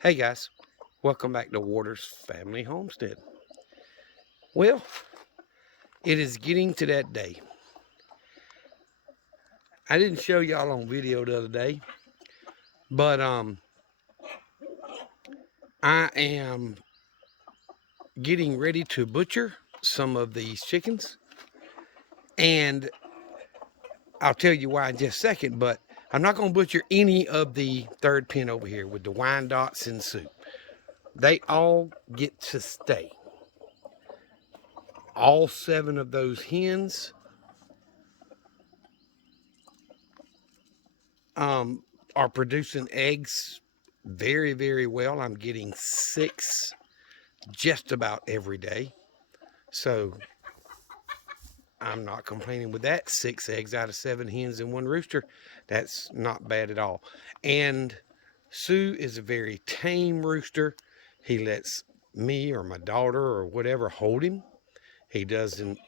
Hey guys, welcome back to Waters Family Homestead. Well, it is getting to that day. I didn't show y'all on video the other day, but I am getting ready to butcher some of these chickens, and I'll tell you why in just a second. But I'm not going to butcher any of the third pen over here with the Wyandottes and Soup. They all get to stay. All 7 of those hens um, are producing eggs very, very well. I'm getting 6 just about every day. So I'm not complaining with that. 6 eggs out of 7 hens and 1 rooster. That's not bad at all. And Sue is a very tame rooster. He lets me or my daughter or whatever hold him. He doesn't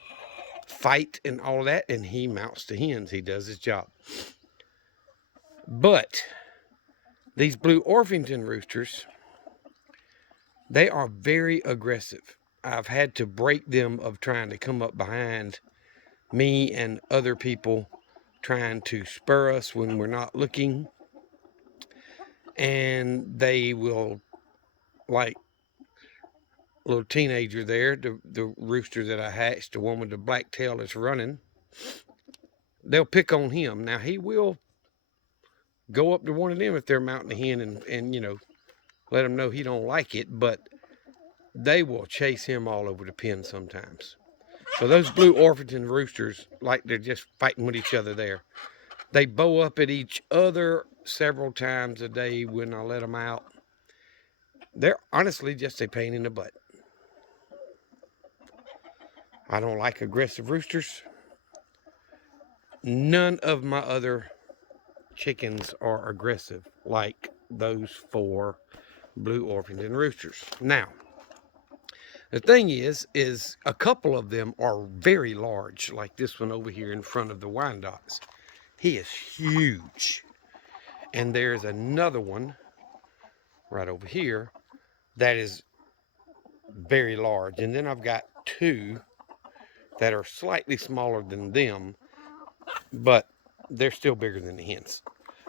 fight and all that, and he mounts the hens. He does his job. But these blue Orpington roosters, they are very aggressive. I've had to break them of trying to come up behind me and other people trying to spur us when we're not looking. And they will, like little teenager there, the rooster that I hatched, the one with the black tail that's running, they'll pick on him. Now he will go up to one of them if they're mounting a hen and let him know he don't like it, but they will chase him all over the pen sometimes. So those blue Orpington roosters, like they're just fighting with each other there. They bow up at each other several times a day when I let them out. They're honestly just a pain in the butt. I don't like aggressive roosters. None of my other chickens are aggressive like those 4 blue Orpington roosters. Now, the thing is a couple of them are very large, like this one over here in front of the Wyandottes. He is huge. And there's another one right over here that is very large. And then I've got 2 that are slightly smaller than them, but they're still bigger than the hens.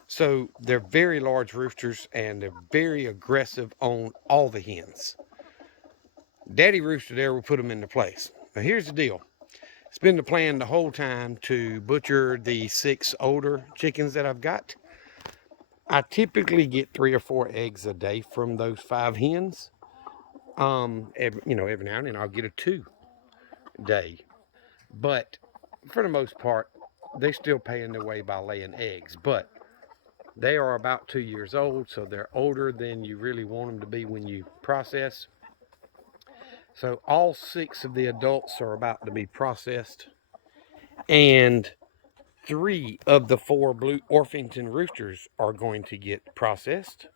So they're very large roosters and they're very aggressive on all the hens. Daddy Rooster there will put them into place. Now here's the deal. It's been the plan the whole time to butcher the 6 older chickens that I've got. I typically get 3 or 4 eggs a day from those 5 hens. Every now and then I'll get a 2 day. But for the most part, they're still paying their way by laying eggs. But they are about 2 years old, so they're older than you really want them to be when you process. So all 6 of the adults are about to be processed. And 3 of the 4 blue Orpington roosters are going to get processed.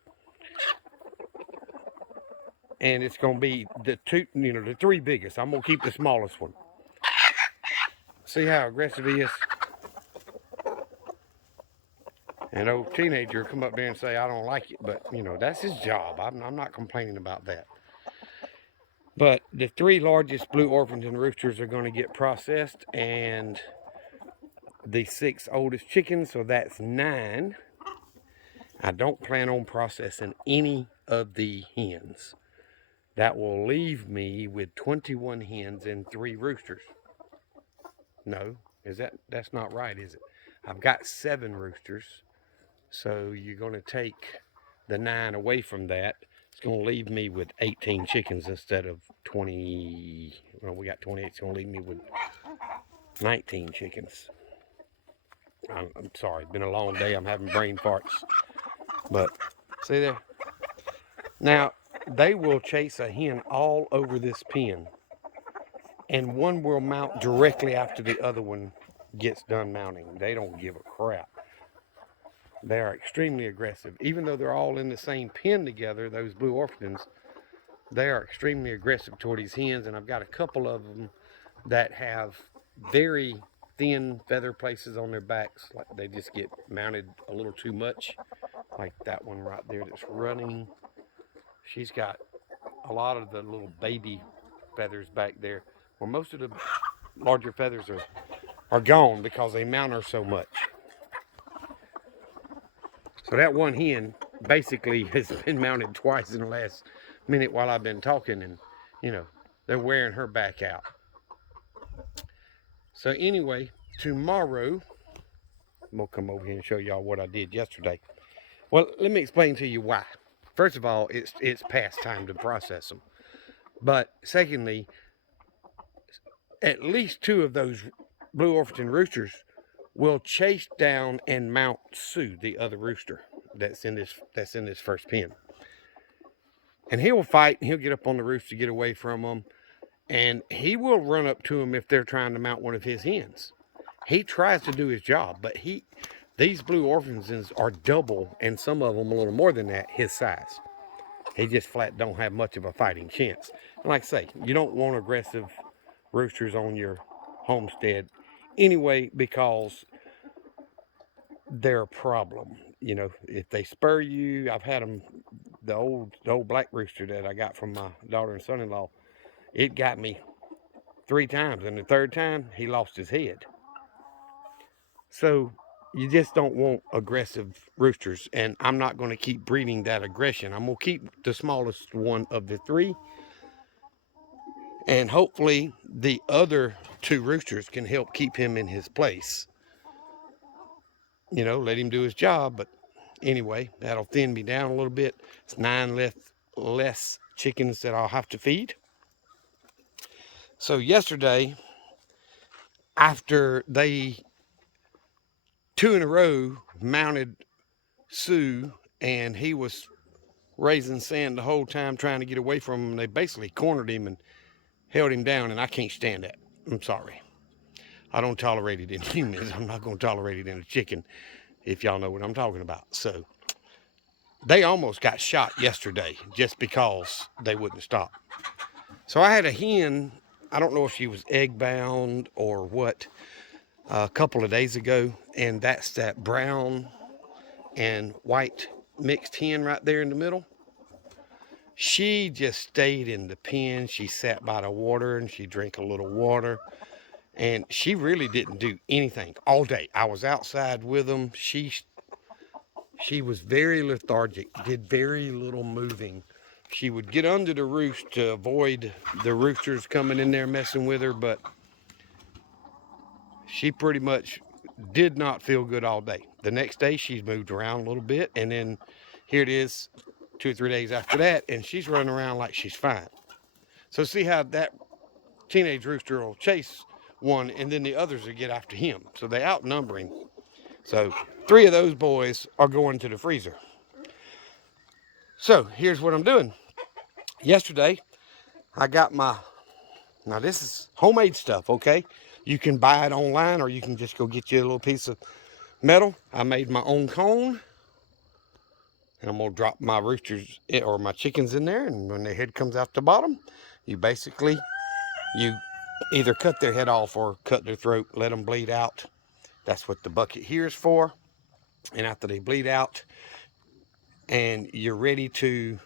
And it's going to be the 3 biggest. I'm going to keep the smallest one. See how aggressive he is? An old teenager come up there and say, I don't like it. But, that's his job. I'm not complaining about that. But the 3 largest blue Orpington roosters are going to get processed. And the 6 oldest chickens, so that's 9. I don't plan on processing any of the hens. That will leave me with 21 hens and 3 roosters. No, that's not right, is it? I've got 7 roosters. So you're going to take the 9 away from that. It's going to leave me with 18 chickens instead of 20. Well, we got 28. It's going to leave me with 19 chickens. I'm sorry. It's been a long day. I'm having brain farts. But see there? Now, they will chase a hen all over this pen. And one will mount directly after the other one gets done mounting. They don't give a crap. They are extremely aggressive. Even though they're all in the same pen together, those blue Orpingtons, they are extremely aggressive toward these hens. And I've got a couple of them that have very thin feather places on their backs. Like they just get mounted a little too much. Like that one right there that's running. she's got a lot of the little baby feathers back there. Well, most of the larger feathers are gone because they mount her so much. So that one hen basically has been mounted twice in the last minute while I've been talking, and you know, they're wearing her back out. So anyway, tomorrow, I'm gonna come over here and show y'all what I did yesterday. Well, let me explain to you why. First of all, it's past time to process them. But secondly, at least 2 of those blue Orpington roosters will chase down and mount Sue, the other rooster that's in this first pen. And he will fight, and he'll get up on the roost to get away from them. And he will run up to them if they're trying to mount one of his hens. He tries to do his job, but these blue Orpingtons are double, and some of them a little more than that, his size. He just flat don't have much of a fighting chance. And like I say, you don't want aggressive roosters on your homestead anyway, because they're a problem. You know, if they spur you, I've had them, the old black rooster that I got from my daughter and son-in-law, it got me 3 times, and the 3rd time he lost his head. So you just don't want aggressive roosters, and I'm not going to keep breeding that aggression. I'm going to keep the smallest one of the 3, and hopefully the other 2 roosters can help keep him in his place. You know, let him do his job. But anyway, that'll thin me down a little bit. It's 9 less chickens that I'll have to feed. So yesterday, after they 2 in a row mounted Sue, and he was raising sand the whole time trying to get away from him, they basically cornered him and held him down, and I can't stand that. I'm sorry. I don't tolerate it in humans. I'm not going to tolerate it in a chicken, if y'all know what I'm talking about. So they almost got shot yesterday just because they wouldn't stop. So I had a hen, I don't know if she was egg bound or what, a couple of days ago, and that's that brown and white mixed hen right there in the middle. She just stayed in the pen. She sat by the water and she drank a little water, and she really didn't do anything all day. I was outside with them. She was very lethargic, did very little moving. She would get under the roost to avoid the roosters coming in there messing with her, but she pretty much did not feel good all day. The next day she's moved around a little bit, and then here it is 2 or 3 days after that, and she's running around like she's fine. So see how that teenage rooster will chase one, and then the others will get after him. So they outnumber him. So 3 of those boys are going to the freezer. So here's what I'm doing. Yesterday, I got now this is homemade stuff, okay? You can buy it online, or you can just go get you a little piece of metal. I made my own cone, and I'm gonna drop my roosters or my chickens in there, and when their head comes out the bottom, you either cut their head off or cut their throat, let them bleed out. That's what the bucket here is for. And after they bleed out and you're ready to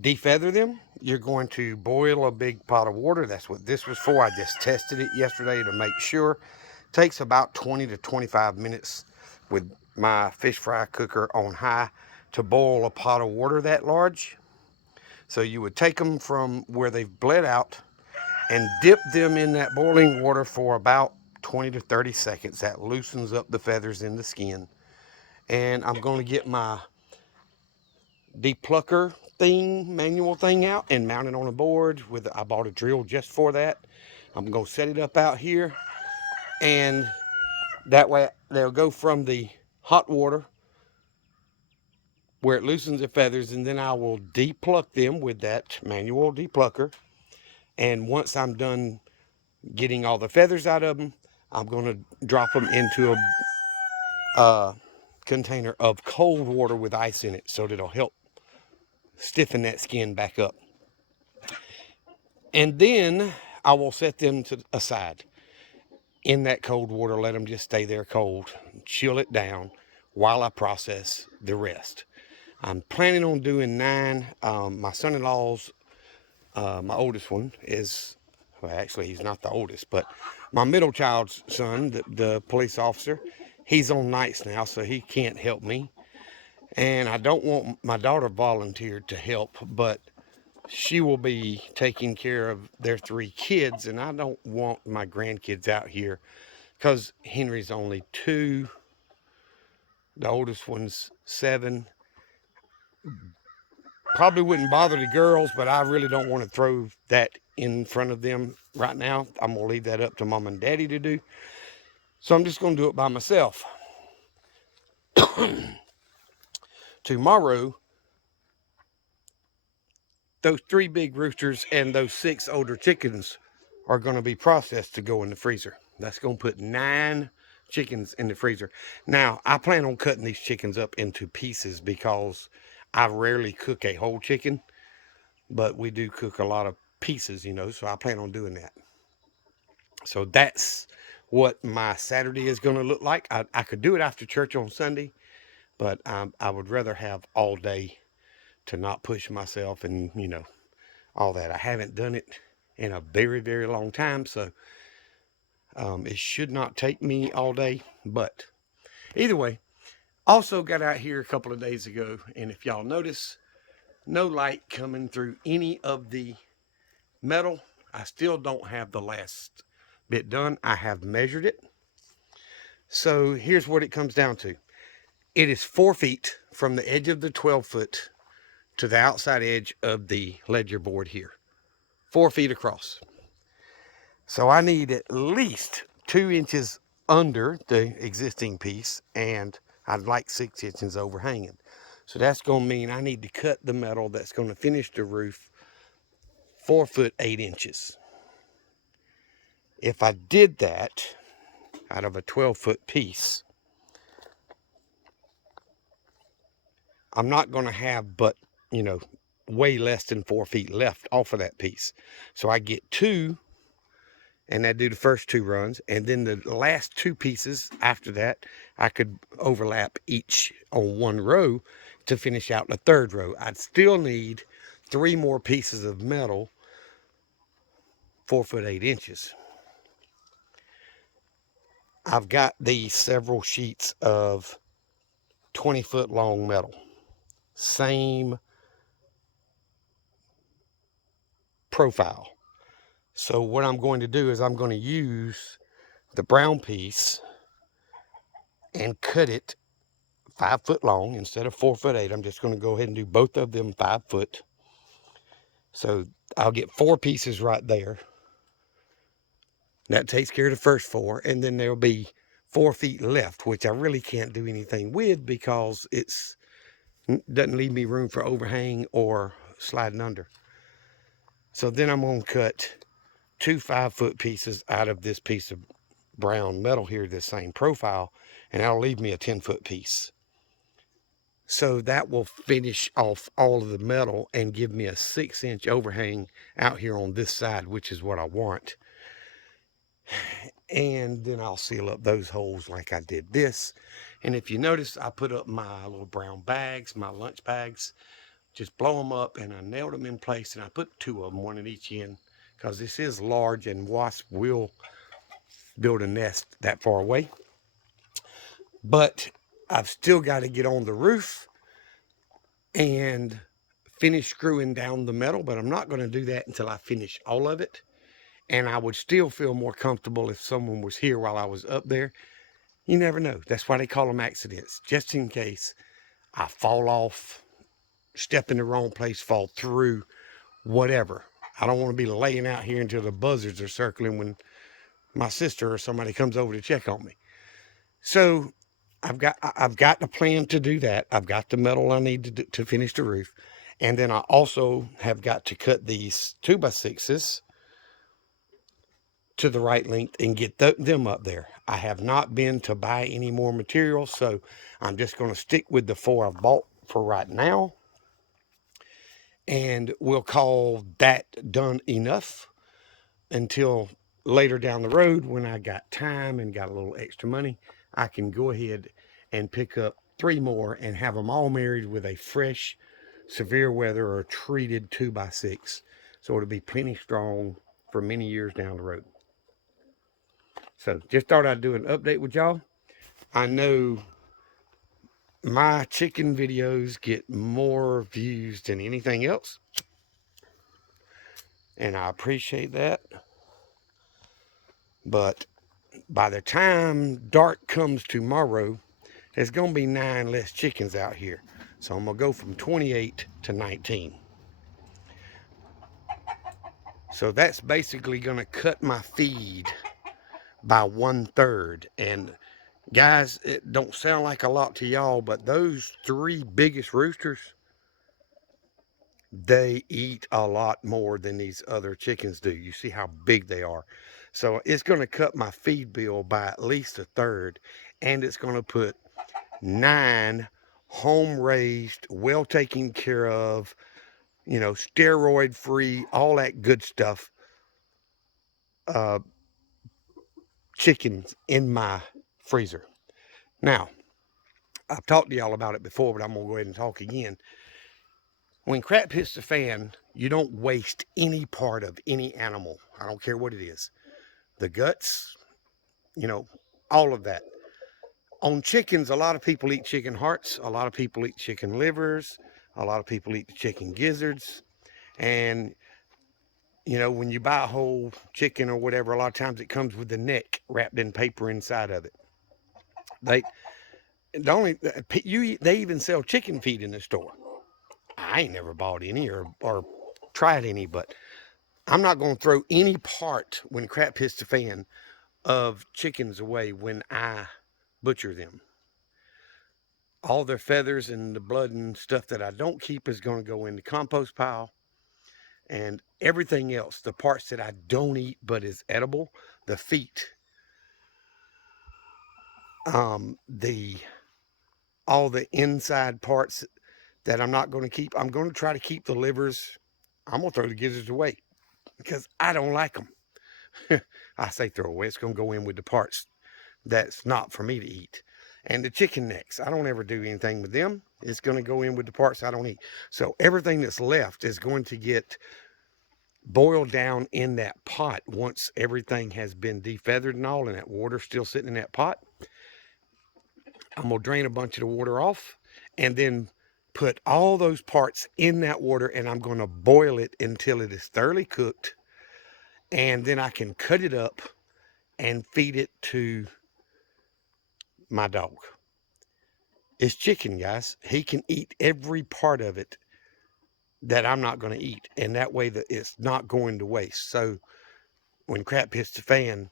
defeather them, you're going to boil a big pot of water. That's what this was for. I just tested it yesterday to make sure. It takes about 20 to 25 minutes with my fish fry cooker on high to boil a pot of water that large. So you would take them from where they've bled out and dip them in that boiling water for about 20 to 30 seconds. That loosens up the feathers in the skin. And I'm going to get my depucker thing, manual thing out, and mount it on a board. I bought a drill just for that. I'm going to set it up out here, and that way they'll go from the hot water where it loosens the feathers, and then I will depuck them with that manual depucker. And once I'm done getting all the feathers out of them, I'm going to drop them into a container of cold water with ice in it, so that it'll help stiffen that skin back up. And then I will set them aside in that cold water, let them just stay there cold, chill it down while I process the rest. I'm planning on doing 9. My son-in-law's, my oldest one is, well, actually, he's not the oldest, but my middle child's son, the police officer, he's on nights now, so he can't help me. And I don't want my daughter volunteered to help, but she will be taking care of their 3 kids, and I don't want my grandkids out here because Henry's only 2. The oldest one's 7. Probably wouldn't bother the girls, but I really don't want to throw that in front of them right now. I'm going to leave that up to mom and daddy to do. So I'm just going to do it by myself. Tomorrow, those 3 big roosters and those 6 older chickens are going to be processed to go in the freezer. That's going to put 9 chickens in the freezer. Now, I plan on cutting these chickens up into pieces because I rarely cook a whole chicken, but we do cook a lot of pieces, you know, so I plan on doing that. So that's what my Saturday is going to look like. I could do it after church on Sunday, but I would rather have all day to not push myself and, you know, all that. I haven't done it in a very, very long time, so it should not take me all day. But either way, also got out here a couple of days ago, and if y'all notice, no light coming through any of the metal. I still don't have the last bit done. I have measured it. So here's what it comes down to. It is 4 feet from the edge of the 12-foot to the outside edge of the ledger board here. 4 feet across. So I need at least 2 inches under the existing piece, and I'd like 6 inches overhanging. So that's going to mean I need to cut the metal that's going to finish the roof 4 foot 8 inches. If I did that out of a 12-foot piece, I'm not going to have but, you know, way less than 4 feet left off of that piece. So I get 2, and I do the first 2 runs, and then the last 2 pieces after that, I could overlap each on 1 row to finish out the 3rd row. I'd still need 3 more pieces of metal, 4 foot 8 inches. I've got these several sheets of 20-foot long metal. Same profile. So what I'm going to do is I'm going to use the brown piece and cut it 5 foot long instead of 4 foot 8. I'm just going to go ahead and do both of them 5 foot. So I'll get 4 pieces right there. That takes care of the first 4, and then there'll be 4 feet left, which I really can't do anything with because it's doesn't leave me room for overhang or sliding under. So then I'm going to cut 2 5-foot pieces out of this piece of brown metal here, this same profile, and that'll leave me a 10-foot piece. So that will finish off all of the metal and give me a 6-inch overhang out here on this side, which is what I want. And then I'll seal up those holes like I did this. And if you notice, I put up my little brown bags, my lunch bags, just blow them up, and I nailed them in place, and I put 2 of them, 1 at each end, because this is large and wasp will build a nest that far away. But I've still got to get on the roof and finish screwing down the metal, but I'm not going to do that until I finish all of it. And I would still feel more comfortable if someone was here while I was up there. You never know. That's why they call them accidents, just in case I fall off, step in the wrong place, fall through, whatever. I don't want to be laying out here until the buzzards are circling when my sister or somebody comes over to check on me. So I've got the plan to do that. I've got the metal I need to finish the roof. And then I also have got to cut these 2x6s to the right length and get them up there. I have not been to buy any more material, so I'm just going to stick with the 4 I've bought for right now. And we'll call that done enough until later down the road when I got time and got a little extra money. I can go ahead and pick up 3 more and have them all married with a fresh, severe weather or treated 2x6. So it'll be plenty strong for many years down the road. So just thought I'd do an update with y'all. I know my chicken videos get more views than anything else, and I appreciate that. But by the time dark comes tomorrow, there's going to be 9 less chickens out here. So I'm going to go from 28 to 19. So that's basically going to cut my feed by 1/3. And guys, it don't sound like a lot to y'all, but those 3 biggest roosters, they eat a lot more than these other chickens do. You see how big they are. So it's going to cut my feed bill by at least 1/3, and it's going to put 9 home-raised, well taken care of, steroid free, all that good stuff, chickens in my freezer. Now, I've talked to y'all about it before, but I'm gonna go ahead and talk again. When crap hits the fan, you don't waste any part of any animal. I don't care what it is. The guts, all of that. On chickens, a lot of people eat chicken hearts. A lot of people eat chicken livers. A lot of people eat the chicken gizzards. And, when you buy a whole chicken or whatever, a lot of times it comes with the neck wrapped in paper inside of it. They even sell chicken feed in the store. I ain't never bought any or tried any, but I'm not going to throw any part when crap hits the fan of chickens away when I butcher them. All their feathers and the blood and stuff that I don't keep is going to go in the compost pile. And everything else, the parts that I don't eat but is edible, the feet, all the inside parts that I'm not going to keep. I'm going to try to keep the livers. I'm going to throw the gizzards away because I don't like them. I say throw away. It's going to go in with the parts that's not for me to eat. And the chicken necks, I don't ever do anything with them. It's going to go in with the parts I don't eat. So everything that's left is going to get boiled down in that pot once everything has been defeathered and all, and that water's still sitting in that pot. I'm going to drain a bunch of the water off and then put all those parts in that water, and I'm going to boil it until it is thoroughly cooked. And then I can cut it up and feed it to my dog. It's chicken, guys. He can eat every part of it that I'm not going to eat. And that way that it's not going to waste. So when crap hits the fan,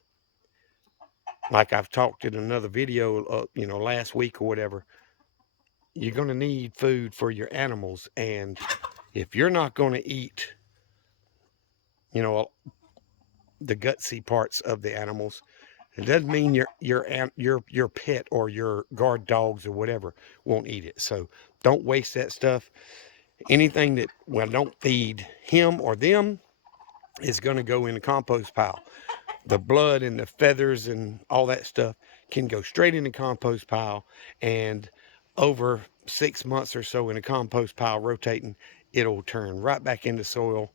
like I've talked in another video, last week or whatever, you're going to need food for your animals. And if you're not going to eat, the gutsy parts of the animals, it doesn't mean your pet or your guard dogs or whatever won't eat it. So don't waste that stuff. Anything that, don't feed him or them is going to go in the compost pile. The blood and the feathers and all that stuff can go straight in the compost pile, and over 6 months or so in a compost pile rotating, it'll turn right back into soil,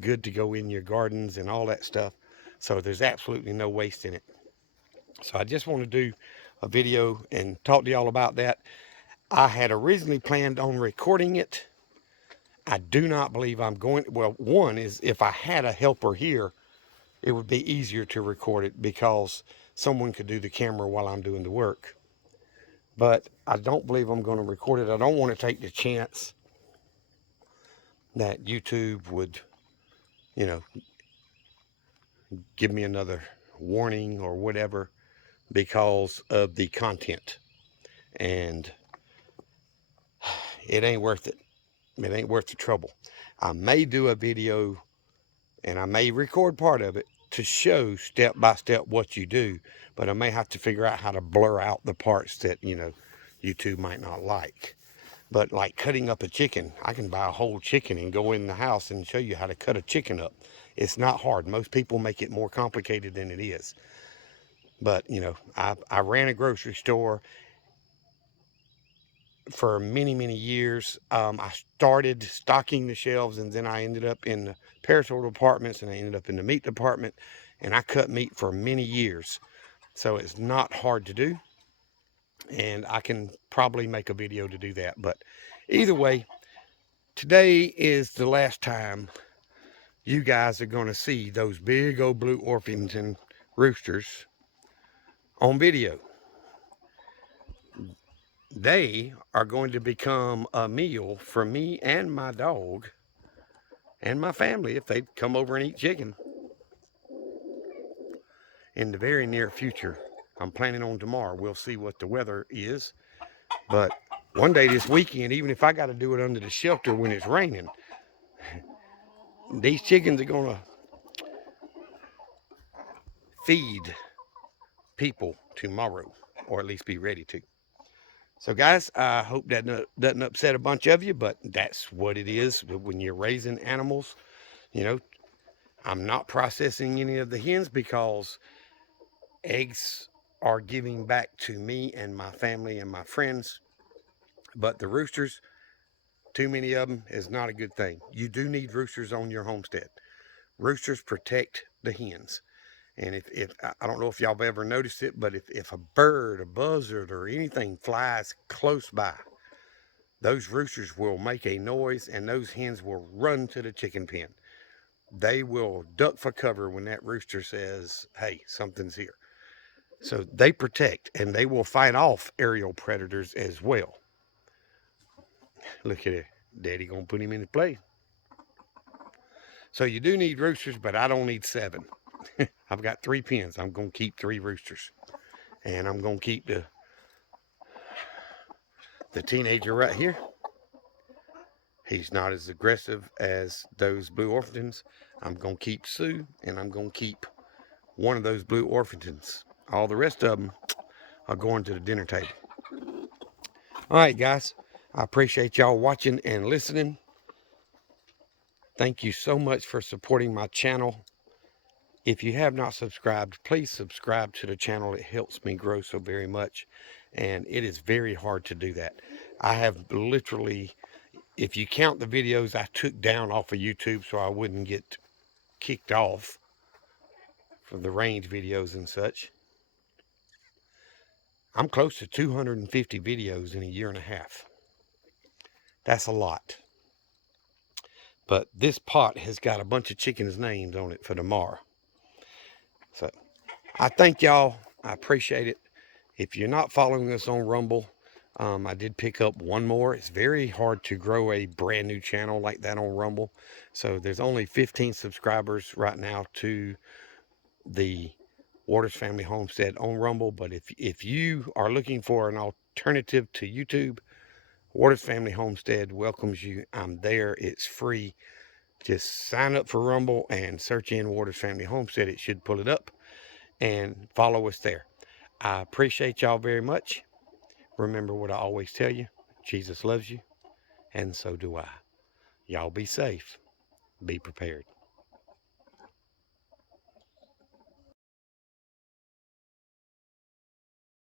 good to go in your gardens and all that stuff. So there's absolutely no waste in it. So I just want to do a video and talk to y'all about that. I had originally planned on recording it. I do not believe I'm going. Well, one is if I had a helper here, it would be easier to record it because someone could do the camera while I'm doing the work. But I don't believe I'm going to record it. I don't want to take the chance that YouTube would, give me another warning or whatever because of the content. And it ain't worth it. It ain't worth the trouble. I may do a video and I may record part of it to show step by step what you do, but I may have to figure out how to blur out the parts that, YouTube might not like. But like cutting up a chicken, I can buy a whole chicken and go in the house and show you how to cut a chicken up. It's not hard. Most people make it more complicated than it is. But, I ran a grocery store. for many, many years. I started stocking the shelves, and then I ended up in the perishable departments, and I ended up in the meat department, and I cut meat for many years. So it's not hard to do, and I can probably make a video to do that. But either way, today is the last time you guys are going to see those big old blue Orpington roosters on video. They are going to become a meal for me and my dog and my family if they come over and eat chicken in the very near future. I'm planning on tomorrow. We'll see what the weather is. But one day this weekend, even if I got to do it under the shelter when it's raining, these chickens are going to feed people tomorrow, or at least be ready to. So guys, I hope that doesn't upset a bunch of you, but that's what it is when you're raising animals. You know, I'm not processing any of the hens because eggs are giving back to me and my family and my friends. But the roosters, too many of them is not a good thing. You do need roosters on your homestead. Roosters protect the hens. And if I don't know if y'all have ever noticed it, but if a bird, a buzzard, or anything flies close by, those roosters will make a noise and those hens will run to the chicken pen. They will duck for cover when that rooster says, hey, something's here. So they protect, and they will fight off aerial predators as well. Look at it. Daddy gonna put him in his place. So you do need roosters, but I don't need 7. I've got 3 pens. I'm gonna keep 3 roosters. And I'm gonna keep the teenager right here. He's not as aggressive as those blue Orpingtons. I'm gonna keep Sue, and I'm gonna keep one of those blue Orpingtons. All the rest of them are going to the dinner table. All right, guys. I appreciate y'all watching and listening. Thank you so much for supporting my channel. If you have not subscribed, please subscribe to the channel. It helps me grow so very much, and it is very hard to do that. I have literally, if you count the videos I took down off of YouTube so I wouldn't get kicked off for the range videos and such, I'm close to 250 videos in a year and a half. That's a lot. But this pot has got a bunch of chickens' names on it for tomorrow. So I thank y'all. I appreciate it. If you're not following us on Rumble, I did pick up one more. It's very hard to grow a brand new channel like that on Rumble. So there's only 15 subscribers right now to the Waters Family Homestead on Rumble. But if you are looking for an alternative to YouTube, Waters Family Homestead welcomes you. I'm there. It's free. Just sign up for Rumble and search in Waters Family Homestead. It should pull it up, and follow us there. I appreciate y'all very much. Remember what I always tell you. Jesus loves you, and so do I. Y'all be safe. Be prepared.